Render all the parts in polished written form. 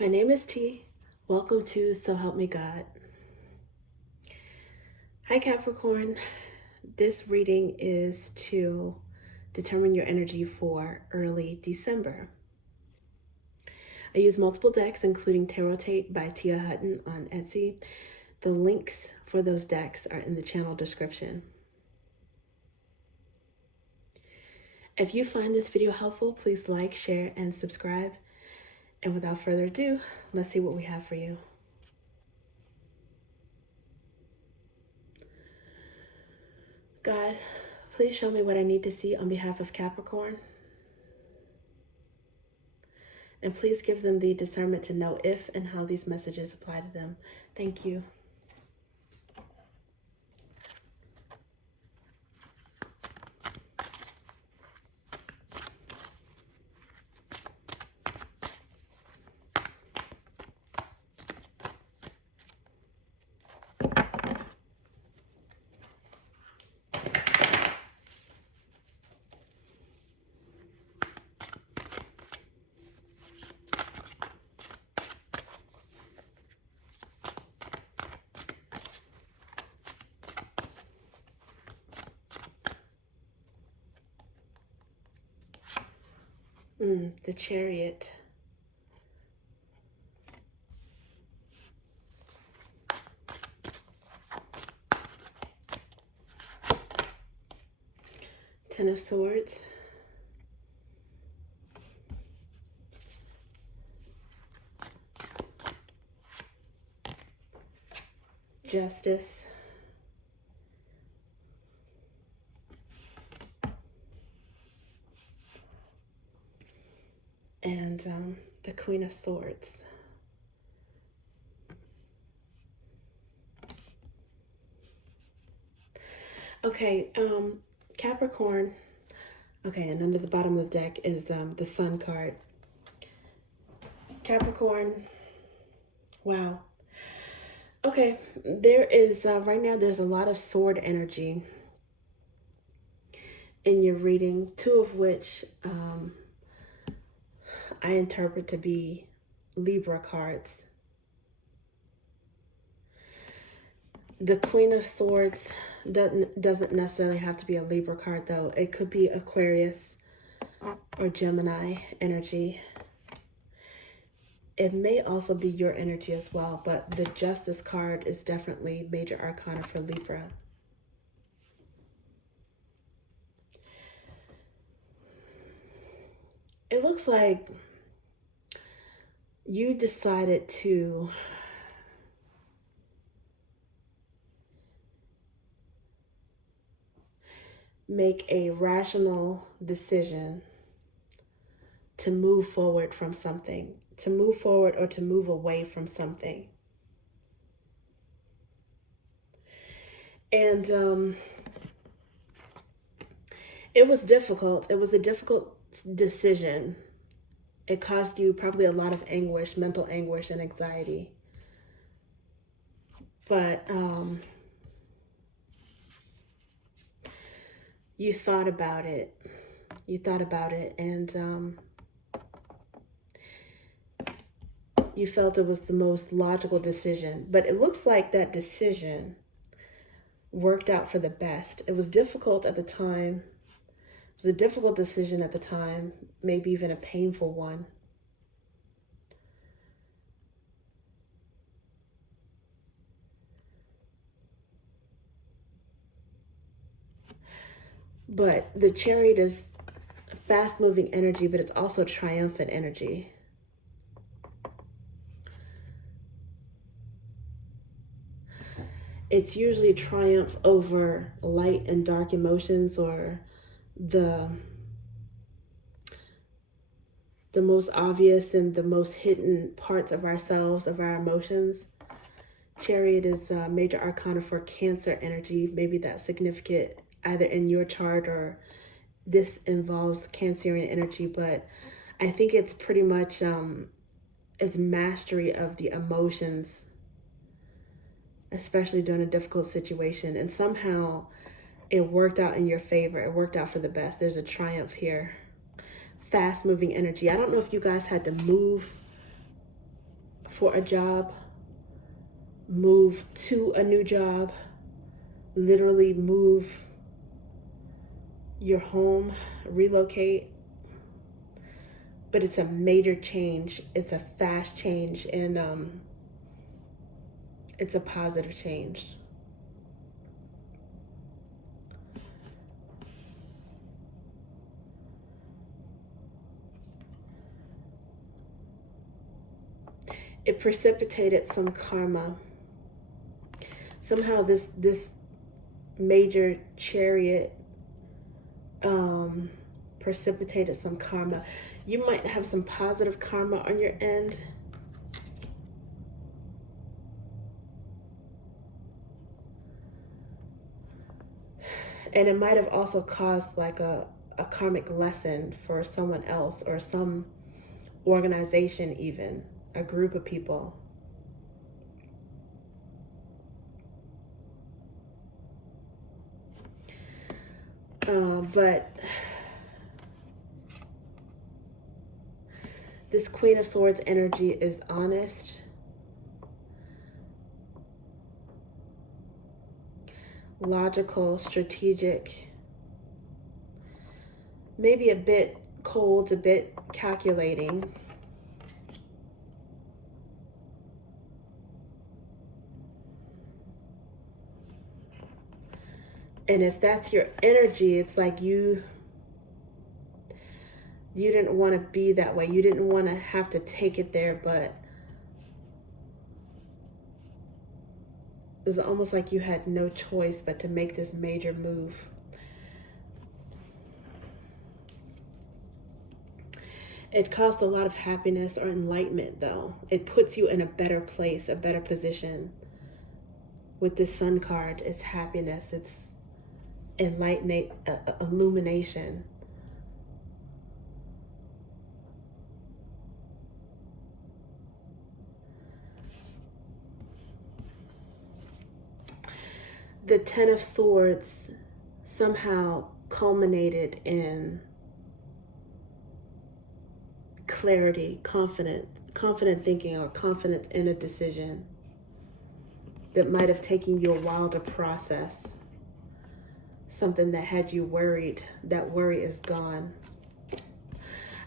My name is T. Welcome to So Help Me God. Hi, Capricorn. This reading is to determine your energy for early December. I use multiple decks, including Tarot Tape by Tia Hutton on Etsy. The links for those decks are in the channel description. If you find this video helpful, please like, share, and subscribe. And without further ado, let's see what we have for you. God, please show me what I need to see on behalf of Capricorn. And please give them the discernment to know if and how these messages apply to them. Thank you. The Chariot. Ten of Swords. Justice. And the Queen of Swords. Okay, Capricorn. Okay, and under the bottom of the deck is the Sun card. Capricorn. Wow. Okay, there is, right now there's a lot of sword energy in your reading, two of which I interpret to be Libra cards. The Queen of Swords doesn't necessarily have to be a Libra card, though. It could be Aquarius or Gemini energy. It may also be your energy as well, but the Justice card is definitely major arcana for Libra. It looks like you decided to make a rational decision to move forward from something, to move forward or to move away from something. And it was difficult. It was a difficult decision. It caused you probably a lot of anguish, mental anguish and anxiety. But you thought about it. You thought about it, and you felt it was the most logical decision. But it looks like that decision worked out for the best. It was difficult at the time. It was a difficult decision at the time, maybe even a painful one. But the Chariot is fast-moving energy, but it's also triumphant energy. It's usually triumph over light and dark emotions, or the most obvious and the most hidden parts of ourselves, of our emotions. Chariot is major arcana for Cancer energy. Maybe that's significant either in your chart or this involves Cancerian energy, but I think it's pretty much it's mastery of the emotions, especially during a difficult situation. And somehow it worked out in your favor. It worked out for the best. There's a triumph here. Fast moving energy. I don't know if you guys had to move for a job, move to a new job, literally move your home, relocate. But it's a major change. It's a fast change, and it's a positive change. It precipitated some karma. Somehow this major chariot precipitated some karma. You might have some positive karma on your end. And it might have also caused like a karmic lesson for someone else or some organization, even a group of people. But this Queen of Swords energy is honest, logical, strategic, maybe a bit cold, a bit calculating. And if that's your energy, it's like you didn't want to be that way. You didn't want to have to take it there, but it was almost like you had no choice but to make this major move. It caused a lot of happiness or enlightenment, though. It puts you in a better place, a better position. With this Sun card, it's happiness, it's enlightenment, illumination. The Ten of Swords somehow culminated in clarity, confident thinking, or confidence in a decision that might have taken you a while to process. Something that had you worried, that worry is gone.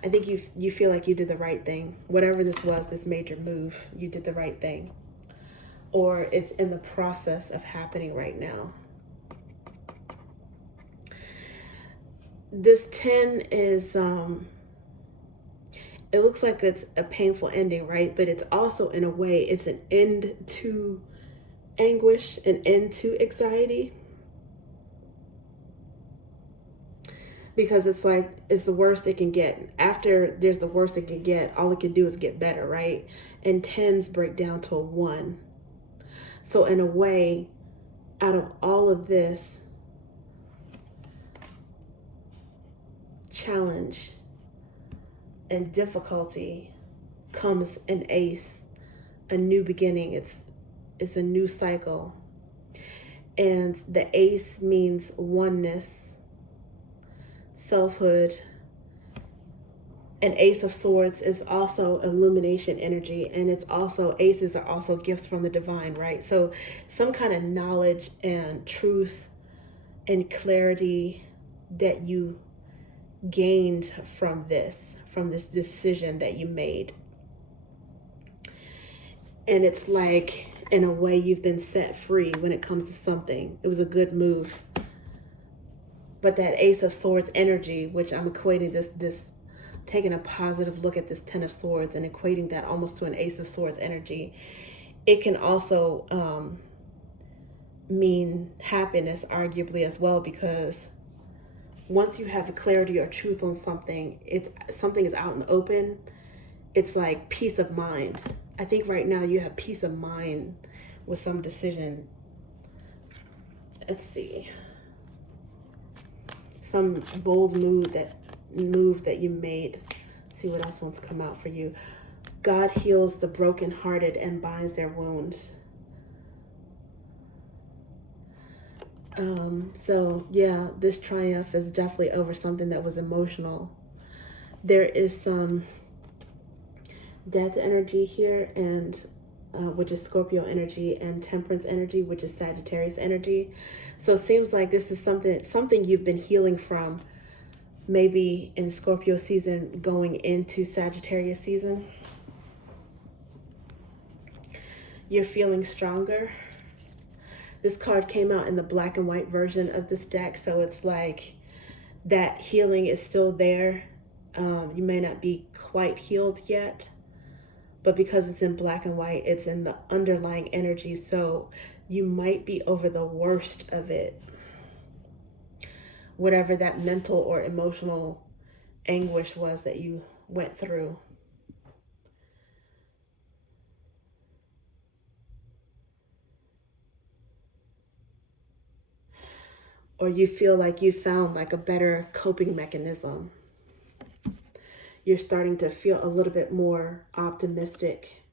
I think you feel like you did the right thing. Whatever this was, this major move, you did the right thing. Or it's in the process of happening right now. This 10 is, it looks like it's a painful ending, right? But it's also, in a way, it's an end to anguish, an end to anxiety. Because it's like, it's the worst it can get. After there's the worst it can get, all it can do is get better, right? And 10s break down to a 1. So in a way, out of all of this challenge and difficulty comes an ace, a new beginning. It's a new cycle. And the ace means oneness, selfhood. An Ace of Swords is also illumination energy, and it's also, aces are also gifts from the divine, right? So some kind of knowledge and truth and clarity that you gained from this decision that you made. And it's like, in a way, you've been set free when it comes to something. It was a good move. But that Ace of Swords energy, which I'm equating this taking a positive look at this 10 of Swords and equating that almost to an Ace of Swords energy, it can also mean happiness, arguably, as well, because once you have a clarity or truth on something, something is out in the open, it's like peace of mind. I think right now you have peace of mind with some decision. Let's see. Some bold move that you made. Let's see what else wants to come out for you. God heals the brokenhearted and binds their wounds. So yeah, this triumph is definitely over something that was emotional. There is some Death energy here, and which is Scorpio energy, and Temperance energy, which is Sagittarius energy. So it seems like this is something you've been healing from, maybe in Scorpio season going into Sagittarius season. You're feeling stronger. This card came out in the black and white version of this deck, so it's like that healing is still there. You may not be quite healed yet, but because it's in black and white, it's in the underlying energy, so you might be over the worst of it. Whatever that mental or emotional anguish was that you went through. Or you feel like you found like a better coping mechanism. You're starting to feel a little bit more optimistic,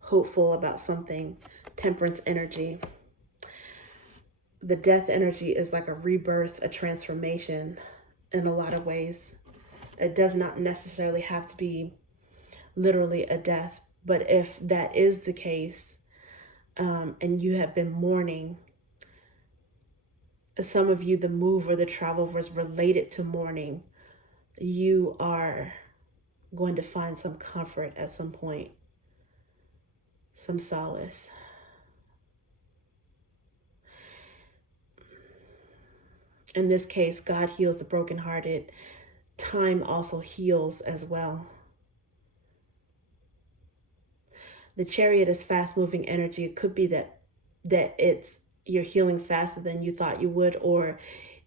hopeful about something. Temperance energy. The death energy is like a rebirth, a transformation in a lot of ways. It does not necessarily have to be literally a death, but if that is the case, and you have been mourning, some of you, the move or the travel was related to mourning, you are going to find some comfort at some point, some solace. In this case, God heals the brokenhearted. Time also heals as well. The Chariot is fast-moving energy. It could be that you're healing faster than you thought you would, or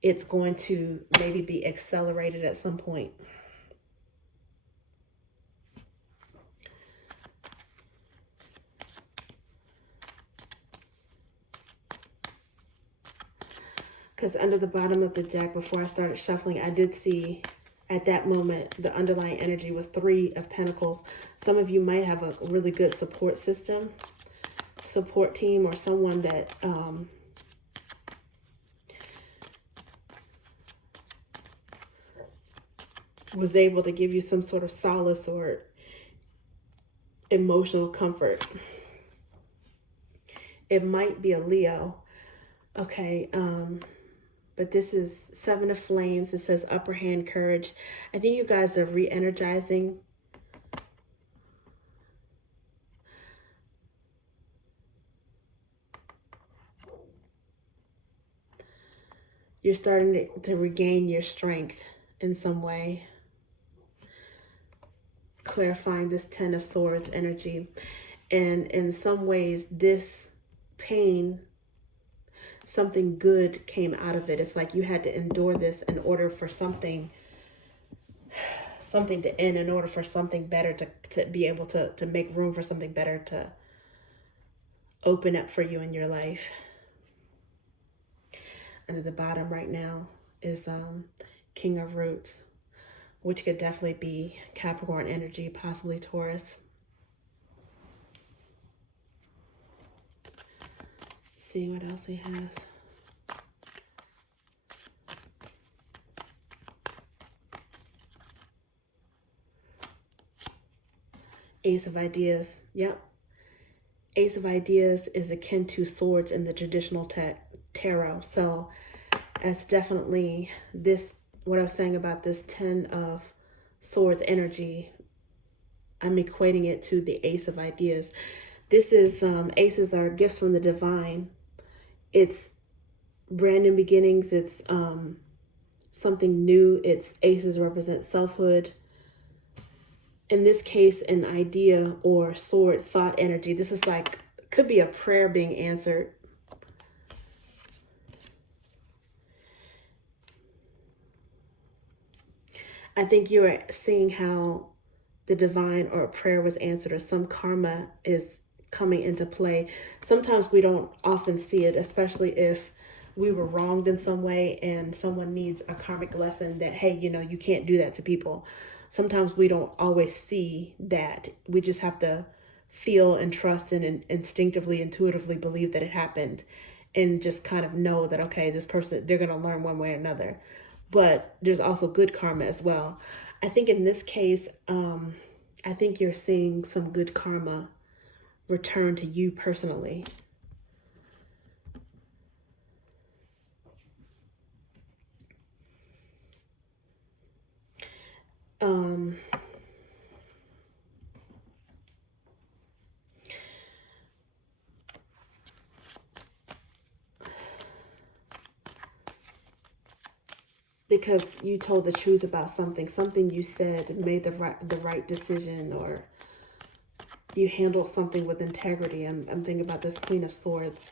it's going to maybe be accelerated at some point. Because under the bottom of the deck, before I started shuffling, I did see at that moment the underlying energy was 3 of Pentacles. Some of you might have a really good support system, support team, or someone that was able to give you some sort of solace or emotional comfort. It might be a Leo. Okay, but this is 7 of Flames. It says upper hand courage. I think you guys are re-energizing. You're starting to regain your strength in some way. Clarifying this 10 of Swords energy. And in some ways, this pain, something good came out of it. It's like you had to endure this in order for something to end, in order for something better to be able to make room for something better to open up for you in your life. Under the bottom right now is King of Roots, which could definitely be Capricorn energy, possibly Taurus. See what else he has. Ace of Ideas. Yep. Ace of Ideas is akin to swords in the traditional tarot. So that's definitely this, what I was saying about this 10 of Swords energy. I'm equating it to the Ace of Ideas. This is, aces are gifts from the divine. It's brand new beginnings. It's something new. It's aces represent selfhood. In this case, an idea or sword thought energy. This is like, could be a prayer being answered. I think you are seeing how the divine or a prayer was answered, or some karma is coming into play. Sometimes we don't often see it, especially if we were wronged in some way and someone needs a karmic lesson that, hey, you know, you can't do that to people. Sometimes we don't always see that. We just have to feel and trust and instinctively, intuitively believe that it happened, and just kind of know that, okay, this person, they're going to learn one way or another. But there's also good karma as well. I think in this case, I think you're seeing some good karma return to you personally. Because you told the truth about something you said made the right decision, or you handled something with integrity. I'm thinking about this Queen of Swords.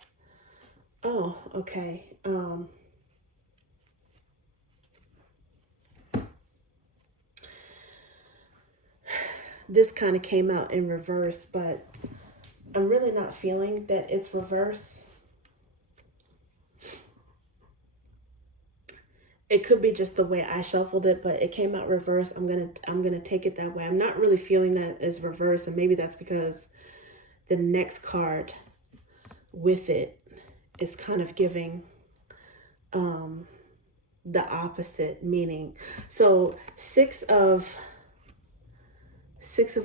Oh, okay. This kind of came out in reverse, but I'm really not feeling that it's reverse. It could be just the way I shuffled it, but it came out reverse. I'm gonna take it that way. I'm not really feeling that as reverse, and maybe that's because the next card with it is kind of giving the opposite meaning. So six of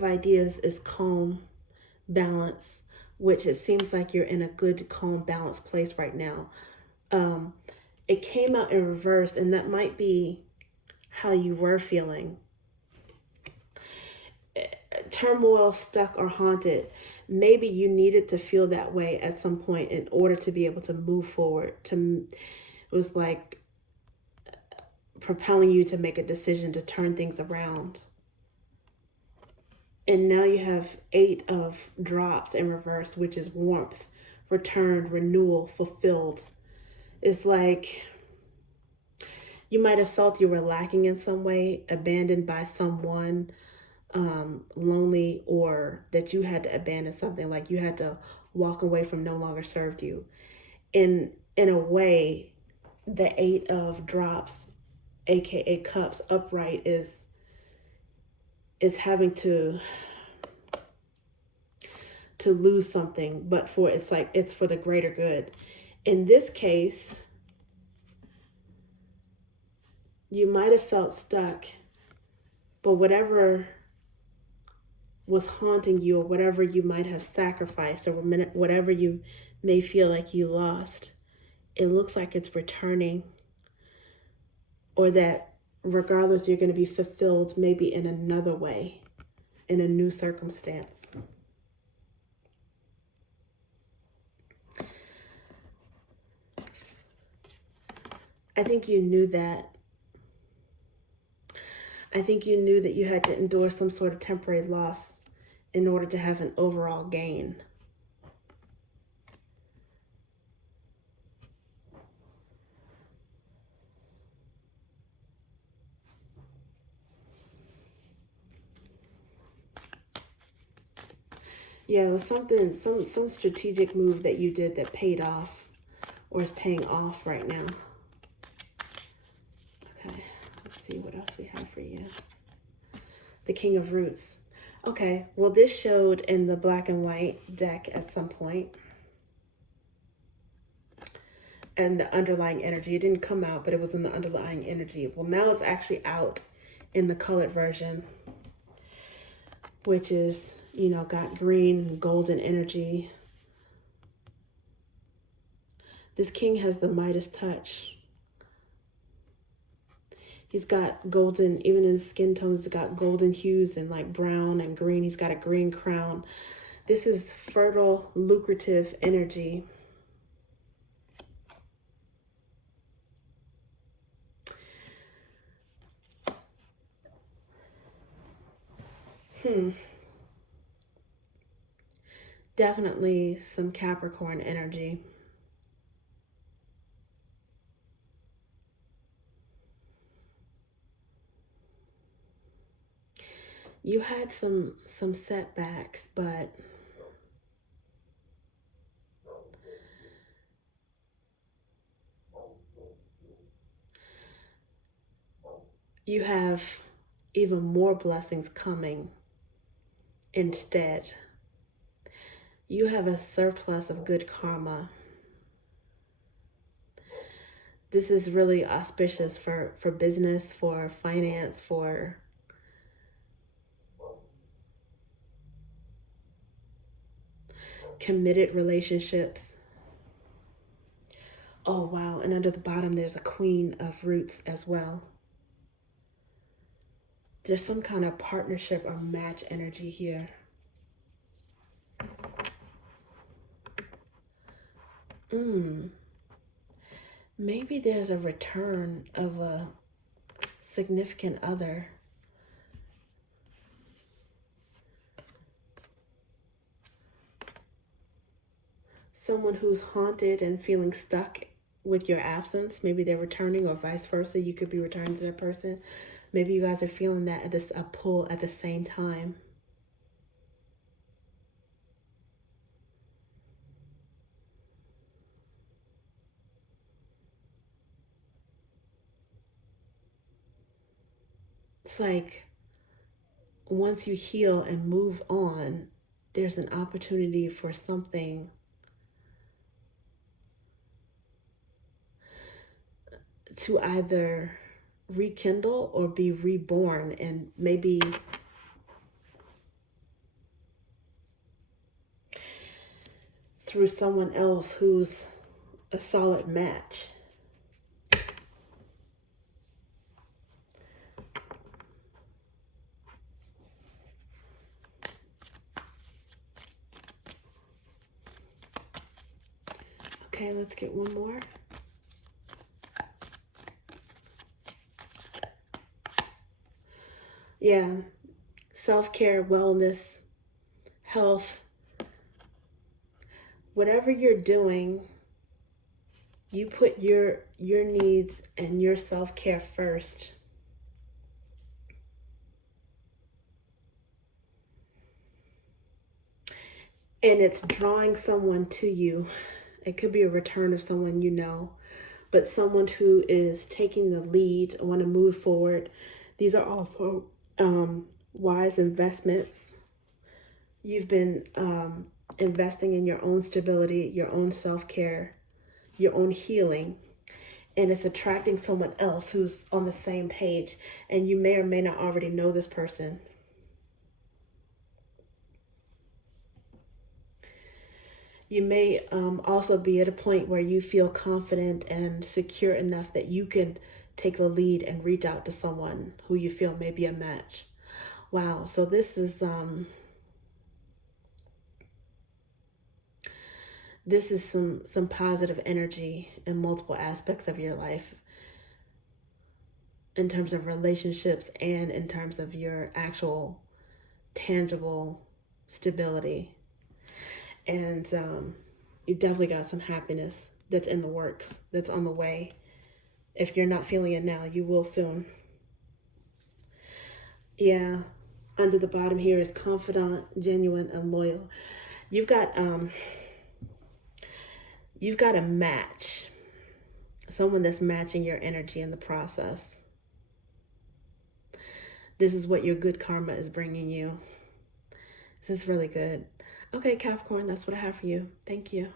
ideas is calm, balance, which it seems like you're in a good, calm, balanced place right now. It came out in reverse, and that might be how you were feeling. Turmoil, stuck, or haunted. Maybe you needed to feel that way at some point in order to be able to move forward. It was like propelling you to make a decision to turn things around. And now you have 8 of drops in reverse, which is warmth, returned, renewal, fulfilled. It's like you might have felt you were lacking in some way, abandoned by someone, lonely, or that you had to abandon something, like you had to walk away from no longer served you. In a way, the 8 of drops, aka cups, upright, is having to lose something, but it's for the greater good. In this case, you might have felt stuck, but whatever was haunting you, or whatever you might have sacrificed, or whatever you may feel like you lost, it looks like it's returning, or that regardless, you're going to be fulfilled maybe in another way, in a new circumstance. I think you knew that. I think you knew that you had to endure some sort of temporary loss in order to have an overall gain. Yeah, it was some strategic move that you did that paid off, or is paying off right now. Okay, let's see what else we have for you. The King of Roots. Okay, well, this showed in the black and white deck at some point. And the underlying energy, it didn't come out, but it was in the underlying energy. Well, now it's actually out in the colored version, which is, got green and golden energy. This king has the Midas touch. He's got golden, even in his skin tones, he's got golden hues and like brown and green. He's got a green crown. This is fertile, lucrative energy. Definitely some Capricorn energy. You had some setbacks, but you have even more blessings coming instead. You have a surplus of good karma. This is really auspicious for business, for finance, for committed relationships. Oh, wow. And under the bottom, there's a Queen of Roots as well. There's some kind of partnership or match energy here. Maybe there's a return of a significant other. Someone who's haunted and feeling stuck with your absence. Maybe they're returning, or vice versa. You could be returning to that person. Maybe you guys are feeling that at this a pull at the same time. It's like once you heal and move on, there's an opportunity for something to either rekindle or be reborn, and maybe through someone else who's a solid match. Okay, let's get one more. Yeah, self-care, wellness, health, whatever you're doing, you put your needs and your self-care first. And it's drawing someone to you. It could be a return of someone you know, but someone who is taking the lead, want to move forward. These are also wise investments. You've been investing in your own stability, your own self-care, your own healing, and it's attracting someone else who's on the same page, and you may or may not already know this person. You may also be at a point where you feel confident and secure enough that you can take the lead and reach out to someone who you feel may be a match. Wow, so this is some positive energy in multiple aspects of your life, in terms of relationships and in terms of your actual tangible stability. And you've definitely got some happiness that's in the works, that's on the way. If you're not feeling it now, you will soon. Yeah, under the bottom here is confidant, genuine, and loyal. You've got a match, someone that's matching your energy in the process. This is what your good karma is bringing you. This is really good. Okay, Capricorn, that's what I have for you. Thank you.